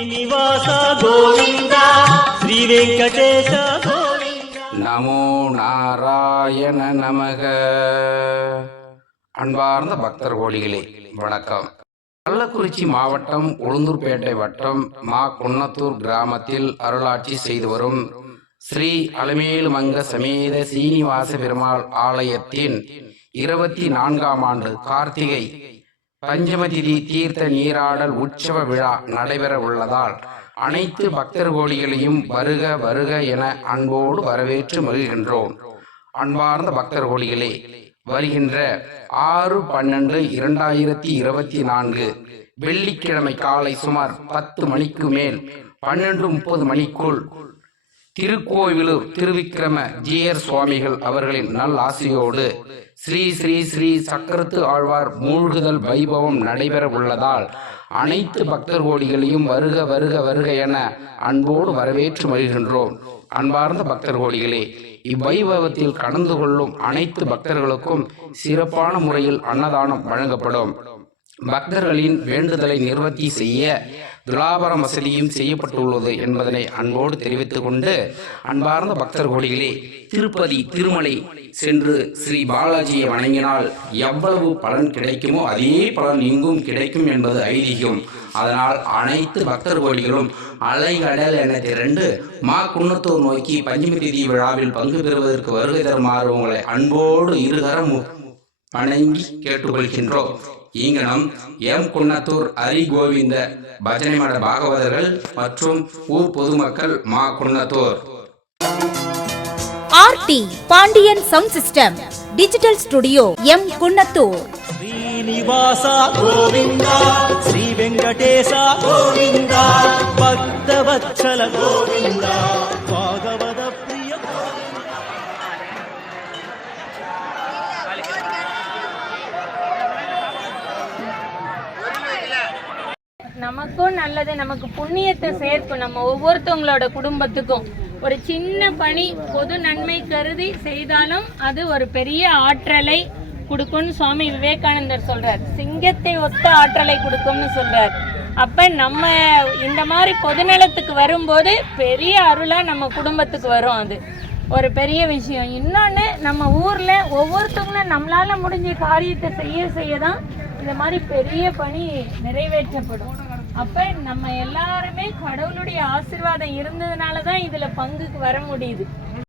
శ్రీనివాస గోవింద శ్రీ వెంకటేశ గోవింద. நமோ நாராயண நமக. அன்பார்ந்த பக்தர் கோடிகளே வணக்கம். கள்ளக்குறிச்சி மாவட்டம் உளுந்தூர்பேட்டை வட்டம் மா குன்னத்தூர் கிராமத்தில் அருளாட்சி செய்து வரும் ஸ்ரீ அலமேலுமங்க சமேத சீனிவாச பெருமாள் ஆலயத்தின் 24ஆம் ஆண்டு கார்த்திகை பஞ்சமதிதி தீர்த்த நீராடல் உற்சவ விழா நடைபெற உள்ளதால் அனைத்து பக்தர் கோடிகளையும் வருக வருக என அன்போடு வரவேற்று மகிழ்கின்றோம். அன்பார்ந்த பக்தர் கோடிகளே, வருகின்ற 6/12/2024 வெள்ளிக்கிழமை காலை சுமார் 10 மணிக்கு மேல் 12:30 மணிக்குள் திருக்கோவிலூர் திருவிக்கிரம ஜீயர் சுவாமிகள் அவர்களின் நல் ஆசையோடு ஸ்ரீ ஸ்ரீ ஸ்ரீ சக்கரத்து ஆழ்வார் மூழ்குதல் வைபவம் நடைபெற உள்ளதால் அனைத்து பக்தர் கோடிகளையும் வருக வருக வருக என அன்போடு வரவேற்று மகிழ்கின்றோம். அன்பார்ந்த பக்தர் கோடிகளே, இவ்வைபவத்தில் கலந்து கொள்ளும் அனைத்து பக்தர்களுக்கும் சிறப்பான முறையில் அன்னதானம் வழங்கப்படும். பக்தர்களின் வேண்டுதலை நிவர்த்தி செய்ய துலாபரம் வசதியும் செய்யப்பட்டுள்ளது என்பதனை அன்போடு தெரிவித்துக் கொண்டு, அன்பார்ந்த பக்தர் கோடிகளே, திருப்பதி திருமலை சென்று ஸ்ரீ பாலாஜியை வணங்கினால் எவ்வளவு பலன் கிடைக்குமோ அதே பலன் இங்கும் கிடைக்கும் என்பது ஐதீகம். அதனால் அனைத்து பக்தர் கோடிகளும் அலைகடல் என திரண்டு மா குன்னத்தூர் நோக்கி பஞ்சமி திதி விழாவில் பங்கு பெறுவதற்கு வருகை தருமாறு உங்களை அன்போடு இருகரம் வணங்கி கேட்டுக்கொள்கின்றோம். ஈங்கனம் எம் குன்னத்தூர் ஹரி கோவிந்த பஜனை மட பாகவதர்கள் மற்றும் ஊர் பொதுமக்கள் மா Kunnathur. RT Pandian sound system digital studio எம் குன்னத்தூர். శ్రీనివాస గోవింద శ్రీ వెంకటేశ గోవింద భక్తవత్సల గోవింద భాగవత ప్రియ. நமக்கும் நல்லது, நமக்கு புண்ணியத்தை சேர்க்கும். நம்ம ஒவ்வொருத்தவங்களோட குடும்பத்துக்கும் ஒரு சின்ன பணி பொது நன்மை கருதி செய்தாலும் அது ஒரு பெரிய ஆற்றலை கொடுக்கும்னு சுவாமி விவேகானந்தர் சொல்றார். சிங்கத்தை ஒத்த ஆற்றலை கொடுக்கும்னு சொல்றார். அப்ப நம்ம இந்த மாதிரி பொதுநலத்துக்கு வரும்போது பெரிய அருளா நம்ம குடும்பத்துக்கு வரும். அது ஒரு பெரிய விஷயம். இன்னொன்று, நம்ம ஊர்ல ஒவ்வொருத்தவங்களும் நம்மளால முடிஞ்ச காரியத்தை செய்ய தான் இந்த மாதிரி பெரிய பணி நிறைவேற்றப்படும். அப்ப நம்ம எல்லாருமே கடவுளுடைய ஆசீர்வாதம் இருந்ததுனால தான் இதுல பங்குக்கு வர முடியுது.